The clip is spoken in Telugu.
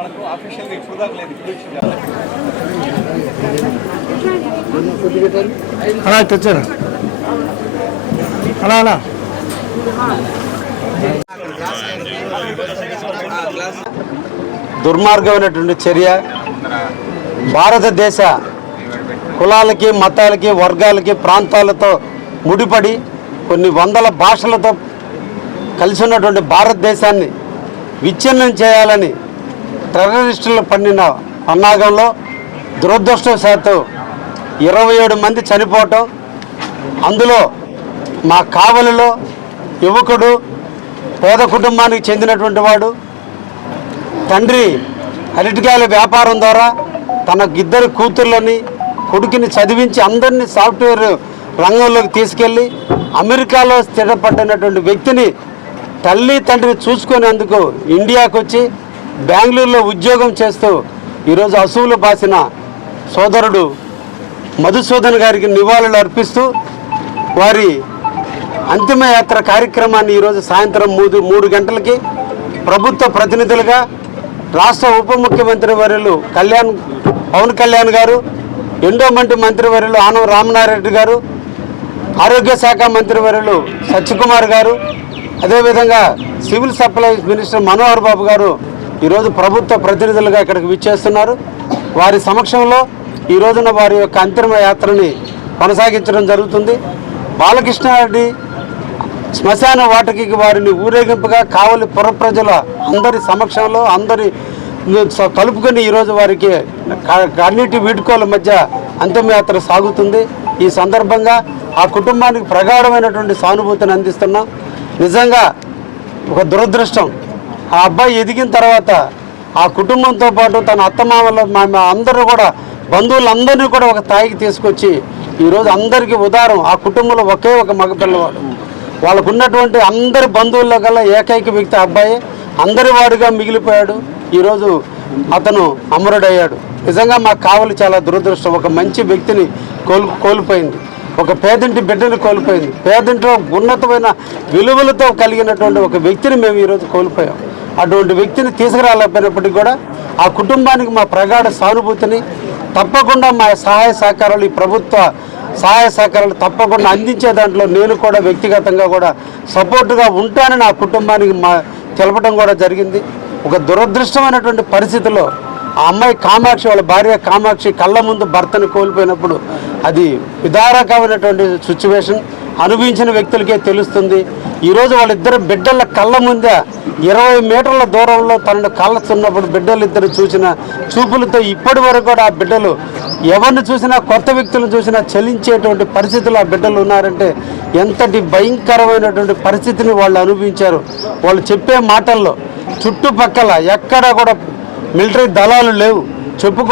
మనకు ఇప్పుడు దాకా లేదు. ఇప్పుడు అలా తెచ్చారు? అలా అలా. దుర్మార్గమైనటువంటి చర్య. భారతదేశ కులాలకి మతాలకి వర్గాలకి ప్రాంతాలతో ముడిపడి కొన్ని వందల భాషలతో కలిసి ఉన్నటువంటి భారతదేశాన్ని విచ్ఛిన్నం చేయాలని టెర్రరిస్టులు పండిన పన్నాగంలో దురదృష్టవశాత్తు ఇరవై ఏడు మంది చనిపోవటం అందులో మా కావలిలో యువకుడు పేద కుటుంబానికి చెందినటువంటి వాడు తండ్రి అరటికాయల వ్యాపారం ద్వారా తన ఇద్దరు కూతుర్లని కొడుకుని చదివించి అందరినీ సాఫ్ట్వేర్ రంగంలోకి తీసుకెళ్ళి అమెరికాలో స్థిరపడినటువంటి వ్యక్తిని తల్లి తండ్రిని చూసుకునేందుకు ఇండియాకు వచ్చి బెంగళూరులో ఉద్యోగం చేస్తూ ఈరోజు అసువులు బాసిన సోదరుడు మధుసూదన్ గారికి నివాళులు అర్పిస్తూ వారి అంతిమయాత్ర కార్యక్రమాన్ని ఈరోజు సాయంత్రం మూడు మూడు గంటలకి ప్రభుత్వ ప్రతినిధులుగా రాష్ట్ర ఉప ముఖ్యమంత్రి వర్యులు కళ్యాణ్ పవన్ కళ్యాణ్ గారు ఎండోమెంట్ మంత్రి వర్యులు ఆనవ రామనారెడ్డి గారు ఆరోగ్య శాఖ మంత్రి వర్యులు సత్యకుమార్ గారు అదేవిధంగా civil supplies minister Manohar Babu గారు ఈరోజు ప్రభుత్వ ప్రతినిధులుగా ఇక్కడికి విచ్చేస్తున్నారు. వారి సమక్షంలో ఈ రోజున వారి యొక్క అంతిమ యాత్రని కొనసాగించడం జరుగుతుంది. బాలకృష్ణారెడ్డి శ్మశాన వాటికి వారిని ఊరేగింపుగా కావలి పుర ప్రజల అందరి సమక్షంలో అందరి కలుపుకొని ఈరోజు వారికి అన్నిటి కన్నీటి వీడ్కోల మధ్య అంతిమయాత్ర సాగుతుంది. ఈ సందర్భంగా ఆ కుటుంబానికి ప్రగాఢమైనటువంటి సానుభూతిని అందిస్తున్నాం. నిజంగా ఒక దురదృష్టం. ఆ అబ్బాయి ఎదిగిన తర్వాత ఆ కుటుంబంతో పాటు తన అత్తమామల మా మా అందరూ కూడా బంధువులందరినీ కూడా ఒక తాయికి తీసుకొచ్చి ఈరోజు అందరికీ ఉదారం. ఆ కుటుంబంలో ఒకే ఒక మగ పిల్లవాడు వాళ్ళకు ఉన్నటువంటి అందరి బంధువుల్లో కల్లా ఏకైక వ్యక్తి ఆ అబ్బాయి. అందరి వాడుగా మిగిలిపోయాడు. ఈరోజు అతను అమరుడయ్యాడు. నిజంగా మాకు కావలి చాలా దురదృష్టం. ఒక మంచి వ్యక్తిని కోల్ కోల్పోయింది. ఒక పేదింటి బిడ్డను కోల్పోయింది. పేదింట్లో ఉన్నతమైన విలువలతో కలిగినటువంటి ఒక వ్యక్తిని మేము ఈరోజు కోల్పోయాం. అటువంటి వ్యక్తిని తీసుకురాలేకపోయినప్పటికీ కూడా ఆ కుటుంబానికి మా ప్రగాఢ సానుభూతిని తప్పకుండా మా సహాయ సహకారాలు ఈ ప్రభుత్వ సహాయ సహకారాలు తప్పకుండా అందించే దాంట్లో నేను కూడా వ్యక్తిగతంగా కూడా సపోర్టుగా ఉంటానని ఆ కుటుంబానికి మా తెలపడం కూడా జరిగింది. ఒక దురదృష్టమైనటువంటి పరిస్థితిలో ఆ అమ్మాయి కామాక్షి వాళ్ళ భార్య కామాక్షి కళ్ళ ముందు భర్తను కోల్పోయినప్పుడు అది విదారకమైనటువంటి సిచ్యువేషన్ అనుభవించిన వ్యక్తులకే తెలుస్తుంది. ఈరోజు వాళ్ళిద్దరు బిడ్డల కళ్ళ ముందే ఇరవై మీటర్ల దూరంలో తనను కాళ్ళస్తున్నప్పుడు బిడ్డలు ఇద్దరు చూసిన చూపులతో ఇప్పటి వరకు కూడా ఆ బిడ్డలు ఎవరిని చూసినా కొత్త వ్యక్తులను చూసినా చలించేటువంటి పరిస్థితులు ఆ బిడ్డలు ఉన్నారంటే ఎంతటి భయంకరమైనటువంటి పరిస్థితిని వాళ్ళు అనుభవించారు. వాళ్ళు చెప్పే మాటల్లో చుట్టుపక్కల ఎక్కడా కూడా మిలిటరీ దళాలు లేవు. చెప్పుకో